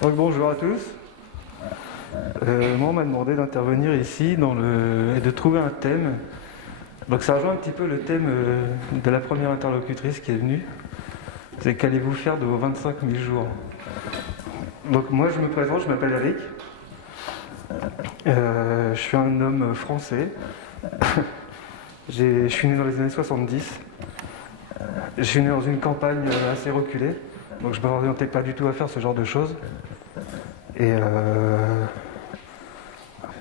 Donc bonjour à tous. Moi on m'a demandé d'intervenir ici et de trouver un thème. Donc ça rejoint un petit peu le thème de la première interlocutrice qui est venue. C'est qu'allez-vous faire de vos 25 000 jours? Donc moi je me présente, je m'appelle Eric. Je suis un homme français. Je suis né dans les années 70. Je suis né dans une campagne assez reculée. Donc je ne m'orientais pas du tout à faire ce genre de choses. Et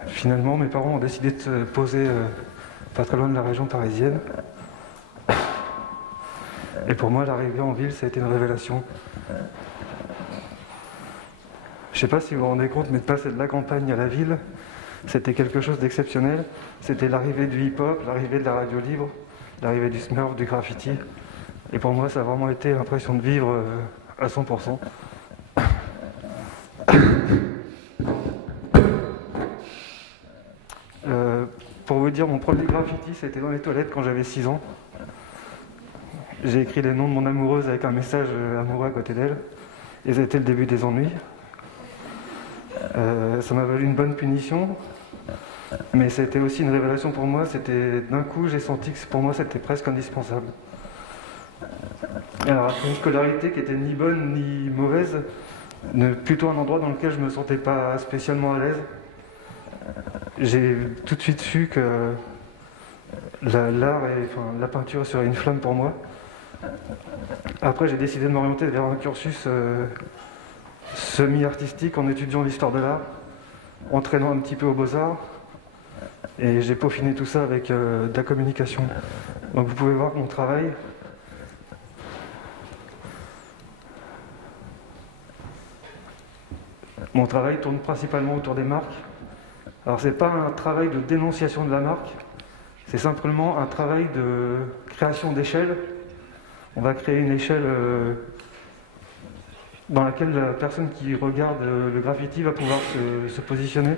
finalement, mes parents ont décidé de se poser pas très loin de la région parisienne. Et pour moi, l'arrivée en ville, ça a été une révélation. Je ne sais pas si vous vous rendez compte, mais de passer de la campagne à la ville, c'était quelque chose d'exceptionnel. C'était l'arrivée du hip-hop, l'arrivée de la radio libre, l'arrivée du smurf, du graffiti. Et pour moi, ça a vraiment été l'impression de vivre à 100%. Pour vous dire, mon premier graffiti, c'était dans les toilettes quand j'avais 6 ans. J'ai écrit les noms de mon amoureuse avec un message amoureux à côté d'elle. Et c'était le début des ennuis. Ça m'a valu une bonne punition. Mais c'était aussi une révélation pour moi. C'était d'un coup, j'ai senti que pour moi, c'était presque indispensable. Alors, après une scolarité qui était ni bonne ni mauvaise, plutôt un endroit dans lequel je ne me sentais pas spécialement à l'aise, j'ai tout de suite su que l'art et la peinture serait une flamme pour moi. Après, j'ai décidé de m'orienter vers un cursus semi-artistique en étudiant l'histoire de l'art, entraînant un petit peu aux Beaux-Arts, et j'ai peaufiné tout ça avec de la communication. Donc vous pouvez voir mon travail. Mon travail tourne principalement autour des marques. Alors c'est pas un travail de dénonciation de la marque, c'est simplement un travail de création d'échelle. On va créer une échelle dans laquelle la personne qui regarde le graffiti va pouvoir se positionner.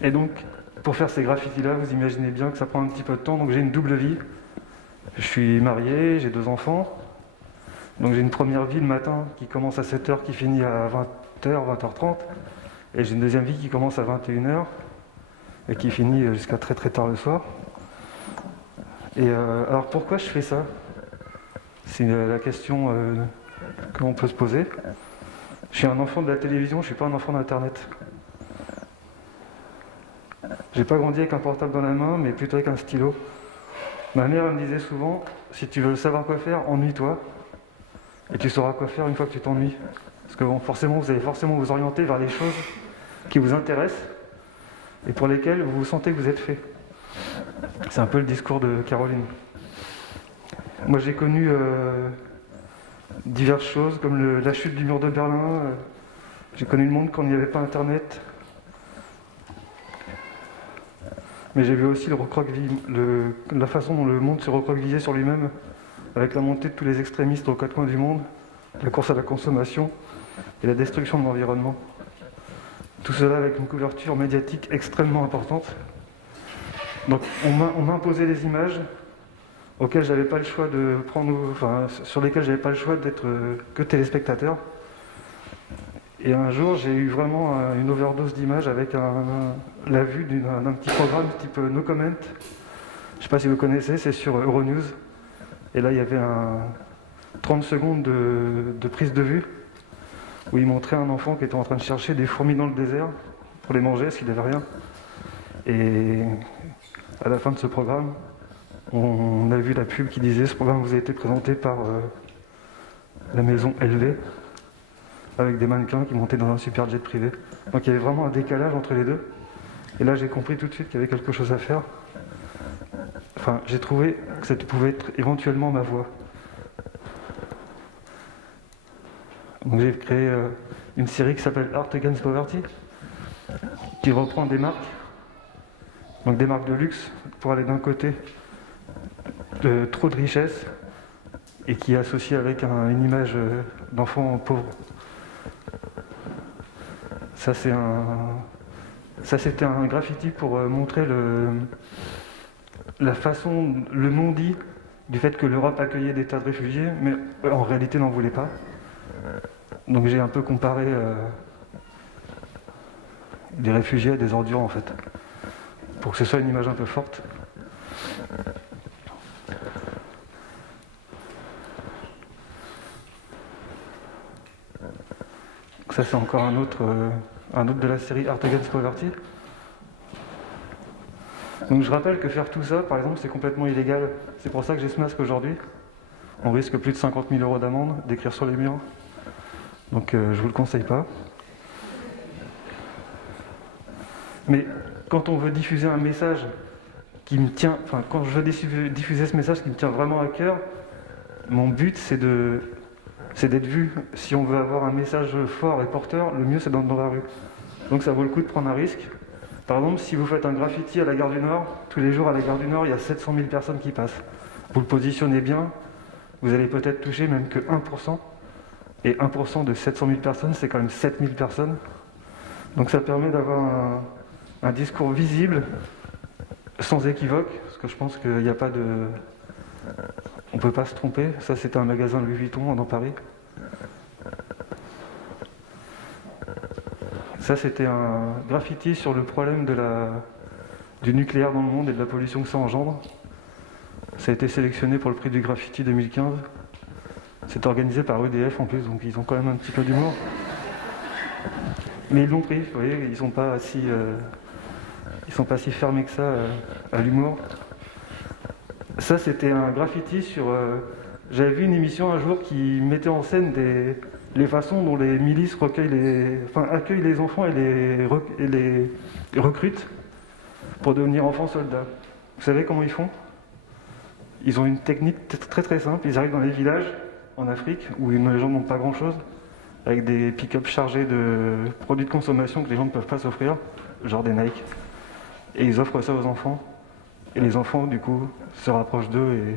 Et donc, pour faire ces graffitis-là, vous imaginez bien que ça prend un petit peu de temps, donc j'ai une double vie. Je suis marié, j'ai 2 enfants, donc j'ai une première vie le matin qui commence à 7h, qui finit à 20h, 20h30, et j'ai une deuxième vie qui commence à 21h et qui finit jusqu'à très très tard le soir. Et alors pourquoi je fais ça? C'est la question que l'on peut se poser. Je suis un enfant de la télévision, je ne suis pas un enfant d'Internet. J'ai pas grandi avec un portable dans la main, mais plutôt avec un stylo. Ma mère me disait souvent, si tu veux savoir quoi faire, ennuie-toi. Et tu sauras quoi faire une fois que tu t'ennuies. Parce que bon, forcément, vous allez forcément vous orienter vers les choses qui vous intéressent et pour lesquelles vous vous sentez que vous êtes fait. C'est un peu le discours de Caroline. Moi, j'ai connu diverses choses, comme la chute du mur de Berlin. J'ai connu le monde quand il n'y avait pas Internet. Mais j'ai vu aussi la façon dont le monde se recroquevillait sur lui-même, avec la montée de tous les extrémistes aux 4 coins du monde, la course à la consommation et la destruction de l'environnement. Tout cela avec une couverture médiatique extrêmement importante. Donc on m'a imposé des images auxquelles j'avais pas le choix de prendre, sur lesquelles j'avais pas le choix d'être que téléspectateur. Et un jour, j'ai eu vraiment une overdose d'images avec la vue d'un petit programme type No Comment. Je ne sais pas si vous connaissez, c'est sur Euronews. Et là, il y avait 30 secondes de prise de vue où il montrait un enfant qui était en train de chercher des fourmis dans le désert pour les manger parce qu'il n'avait rien. Et à la fin de ce programme, on a vu la pub qui disait « Ce programme vous a été présenté par la maison LV ». Avec des mannequins qui montaient dans un super jet privé. Donc il y avait vraiment un décalage entre les deux. Et là j'ai compris tout de suite qu'il y avait quelque chose à faire. Enfin, j'ai trouvé que ça pouvait être éventuellement ma voie. Donc j'ai créé une série qui s'appelle Art Against Poverty, qui reprend des marques, donc des marques de luxe, pour aller d'un côté de trop de richesse et qui est associé avec une image d'enfant pauvre. Ça, c'était un graffiti pour montrer la façon, le non-dit du fait que l'Europe accueillait des tas de réfugiés, mais en réalité n'en voulait pas. Donc j'ai un peu comparé des réfugiés à des ordures en fait, pour que ce soit une image un peu forte. Ça c'est encore un autre de la série Art Against Poverty. Donc je rappelle que faire tout ça, par exemple, c'est complètement illégal. C'est pour ça que j'ai ce masque aujourd'hui. On risque plus de 50 000 € d'amende d'écrire sur les murs. Donc je vous le conseille pas. Mais quand on veut diffuser un message qui me tient, enfin quand je veux diffuser ce message qui me tient vraiment à cœur, mon but c'est d'être vu. Si on veut avoir un message fort et porteur, le mieux c'est dans la rue. Donc ça vaut le coup de prendre un risque. Par exemple, si vous faites un graffiti à la gare du Nord, tous les jours à la gare du Nord, il y a 700 000 personnes qui passent. Vous le positionnez bien, vous allez peut-être toucher même que 1%. Et 1% de 700 000 personnes, c'est quand même 7 000 personnes. Donc ça permet d'avoir un discours visible, sans équivoque, parce que je pense qu'il n'y a pas de... On ne peut pas se tromper. Ça, c'était un magasin Louis Vuitton dans Paris. Ça, c'était un graffiti sur le problème du nucléaire dans le monde et de la pollution que ça engendre. Ça a été sélectionné pour le prix du graffiti 2015. C'est organisé par EDF en plus, donc ils ont quand même un petit peu d'humour. Mais ils l'ont pris, vous voyez, ils sont pas si fermés que ça à l'humour. Ça, c'était un graffiti sur... J'avais vu une émission un jour qui mettait en scène les façons dont les milices accueillent les enfants et les recrutent pour devenir enfants soldats. Vous savez comment ils font? Ils ont une technique très très simple. Ils arrivent dans les villages en Afrique où les gens n'ont pas grand chose, avec des pick-up chargés de produits de consommation que les gens ne peuvent pas s'offrir, genre des Nike. Et ils offrent ça aux enfants. Et les enfants, du coup, se rapprochent d'eux et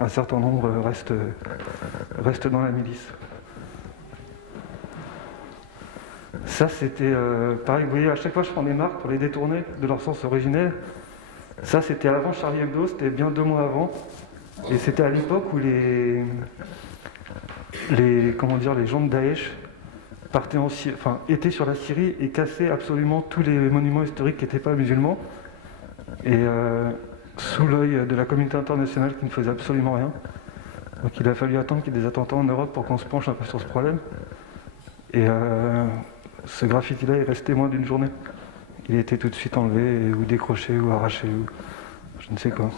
un certain nombre restent dans la milice. Ça, c'était pareil, vous voyez, à chaque fois je prends des marques pour les détourner de leur sens originel. Ça, c'était avant Charlie Hebdo, c'était bien 2 mois avant. Et c'était à l'époque où les gens de Daesh étaient sur la Syrie et cassaient absolument tous les monuments historiques qui n'étaient pas musulmans. Et sous l'œil de la communauté internationale qui ne faisait absolument rien. Donc il a fallu attendre qu'il y ait des attentats en Europe pour qu'on se penche un peu sur ce problème. Et ce graffiti-là est resté moins d'une journée. Il a été tout de suite enlevé ou décroché ou arraché ou je ne sais quoi.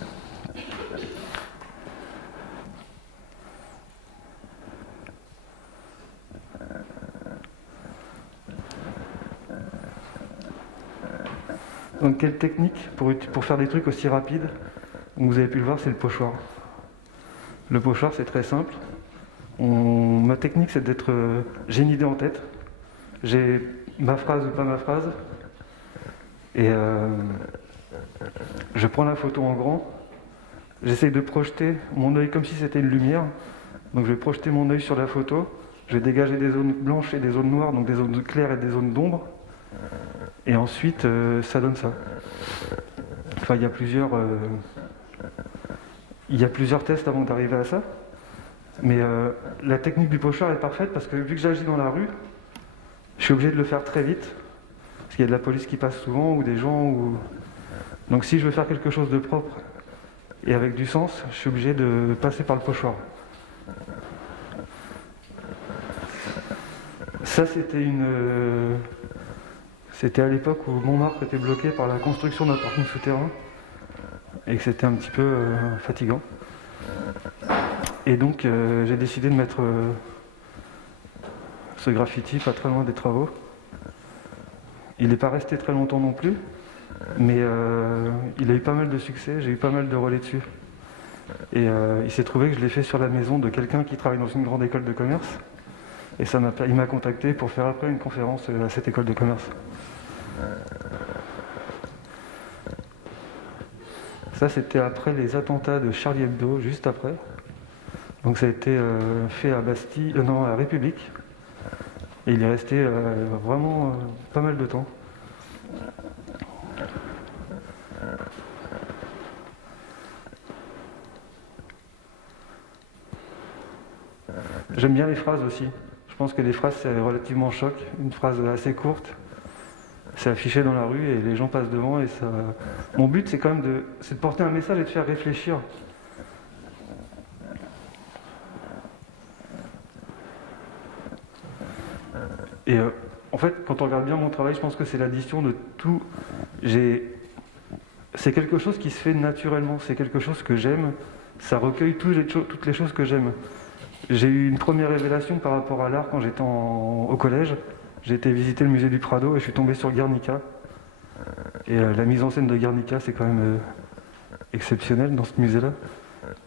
Donc quelle technique pour faire des trucs aussi rapides? Vous avez pu le voir, c'est le pochoir. Le pochoir, c'est très simple. Ma technique, c'est d'être... j'ai une idée en tête. J'ai ma phrase ou pas ma phrase. Et je prends la photo en grand. J'essaye de projeter mon œil comme si c'était une lumière. Donc je vais projeter mon œil sur la photo. Je vais dégager des zones blanches et des zones noires, donc des zones claires et des zones d'ombre. Et ensuite, ça donne ça. Enfin, il y a plusieurs tests avant d'arriver à ça. Mais la technique du pochoir est parfaite parce que vu que j'agis dans la rue, je suis obligé de le faire très vite. Parce qu'il y a de la police qui passe souvent ou des gens. Donc si je veux faire quelque chose de propre et avec du sens, je suis obligé de passer par le pochoir. Ça, c'était à l'époque où Montmartre était bloqué par la construction d'un parking souterrain et que c'était un petit peu fatigant. Et donc j'ai décidé de mettre ce graffiti pas très loin des travaux. Il n'est pas resté très longtemps non plus, mais il a eu pas mal de succès, j'ai eu pas mal de relais dessus. Et il s'est trouvé que je l'ai fait sur la maison de quelqu'un qui travaille dans une grande école de commerce. Et il m'a contacté pour faire après une conférence à cette école de commerce. Ça, c'était après les attentats de Charlie Hebdo, juste après. Donc ça a été fait à Bastille, non, à République. Et il est resté vraiment pas mal de temps. J'aime bien les phrases aussi. Je pense que les phrases, c'est relativement choc. Une phrase assez courte, c'est affiché dans la rue et les gens passent devant. Et ça... Mon but, c'est quand même de porter un message et de faire réfléchir. Et en fait, quand on regarde bien mon travail, je pense que c'est l'addition de tout. C'est quelque chose qui se fait naturellement, c'est quelque chose que j'aime. Ça recueille toutes les choses que j'aime. J'ai eu une première révélation par rapport à l'art quand j'étais au collège. J'ai été visiter le musée du Prado et je suis tombé sur Guernica. Et la mise en scène de Guernica, c'est quand même exceptionnel dans ce musée-là.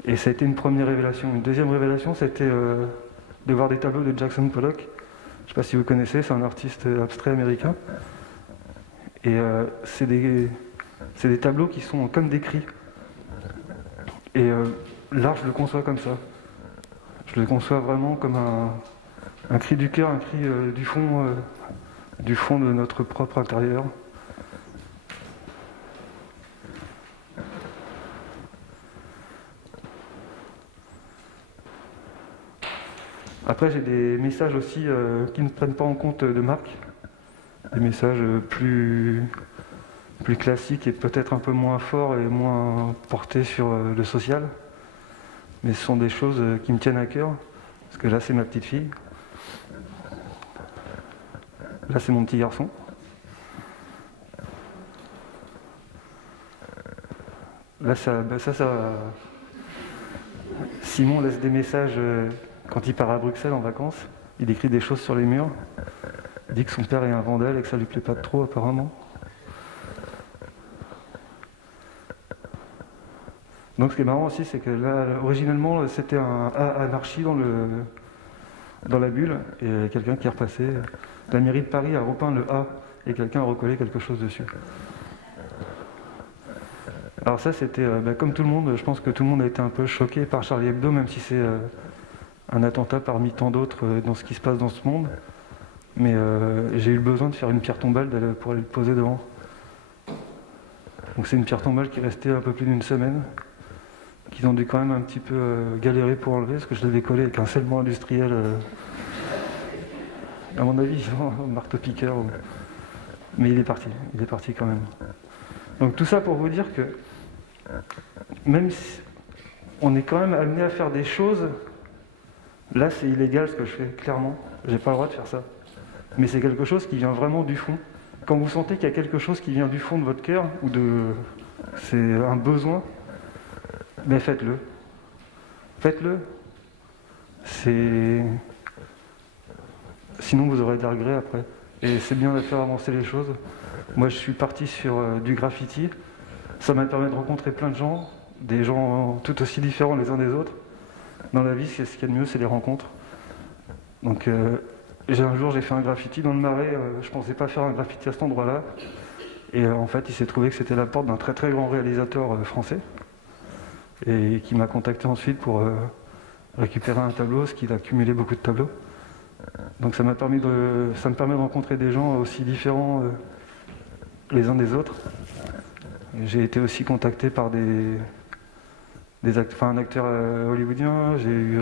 Et ça a été une première révélation. Une deuxième révélation, c'était de voir des tableaux de Jackson Pollock. Je ne sais pas si vous connaissez, c'est un artiste abstrait américain. Et c'est des tableaux qui sont comme des cris. Et l'art, je le conçois comme ça. Je le conçois vraiment comme un cri du cœur, un cri du fond de notre propre intérieur. Après, j'ai des messages aussi qui ne prennent pas en compte de marque. Des messages plus classiques et peut-être un peu moins forts et moins portés sur le social. Mais ce sont des choses qui me tiennent à cœur. Parce que là, c'est ma petite fille. Là, c'est mon petit garçon. Là, ça... Simon laisse des messages quand il part à Bruxelles en vacances. Il écrit des choses sur les murs. Il dit que son père est un vandale et que ça lui plaît pas trop, apparemment. Donc ce qui est marrant aussi, c'est que là, originellement, c'était un A anarchie dans la bulle, et quelqu'un qui est repassé. La mairie de Paris a repeint le A, et quelqu'un a recollé quelque chose dessus. Alors ça, c'était, comme tout le monde, je pense que tout le monde a été un peu choqué par Charlie Hebdo, même si c'est un attentat parmi tant d'autres dans ce qui se passe dans ce monde. Mais j'ai eu le besoin de faire une pierre tombale pour aller le poser devant. Donc c'est une pierre tombale qui est restée un peu plus d'une semaine, qu'ils ont dû quand même un petit peu galérer pour enlever, parce que je l'avais collé avec un scellement industriel, à mon avis, un marteau-piqueur. Mais il est parti quand même. Donc tout ça pour vous dire que même si on est quand même amené à faire des choses, là c'est illégal ce que je fais, clairement, j'ai pas le droit de faire ça. Mais c'est quelque chose qui vient vraiment du fond. Quand vous sentez qu'il y a quelque chose qui vient du fond de votre cœur, ou c'est un besoin, mais faites-le. Faites-le. Sinon vous aurez des regrets après. Et c'est bien de faire avancer les choses. Moi je suis parti sur du graffiti. Ça m'a permis de rencontrer plein de gens, des gens tout aussi différents les uns des autres. Dans la vie, ce qu'il y a de mieux, c'est les rencontres. Donc un jour j'ai fait un graffiti dans le Marais, je pensais pas faire un graffiti à cet endroit-là. Et en fait il s'est trouvé que c'était la porte d'un très très grand réalisateur français. Et qui m'a contacté ensuite pour récupérer un tableau, parce qu'il a cumulé beaucoup de tableaux. Donc ça me permet de rencontrer des gens aussi différents les uns des autres. Et j'ai été aussi contacté par un acteur hollywoodien, j'ai eu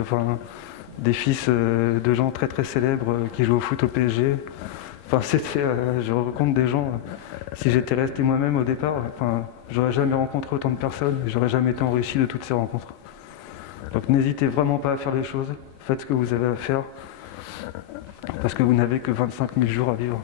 des fils de gens très très célèbres qui jouent au foot au PSG. Je rencontre des gens, si j'étais resté moi-même au départ, j'aurais jamais rencontré autant de personnes, et j'aurais jamais été enrichi de toutes ces rencontres. Donc n'hésitez vraiment pas à faire les choses, faites ce que vous avez à faire, parce que vous n'avez que 25 000 jours à vivre.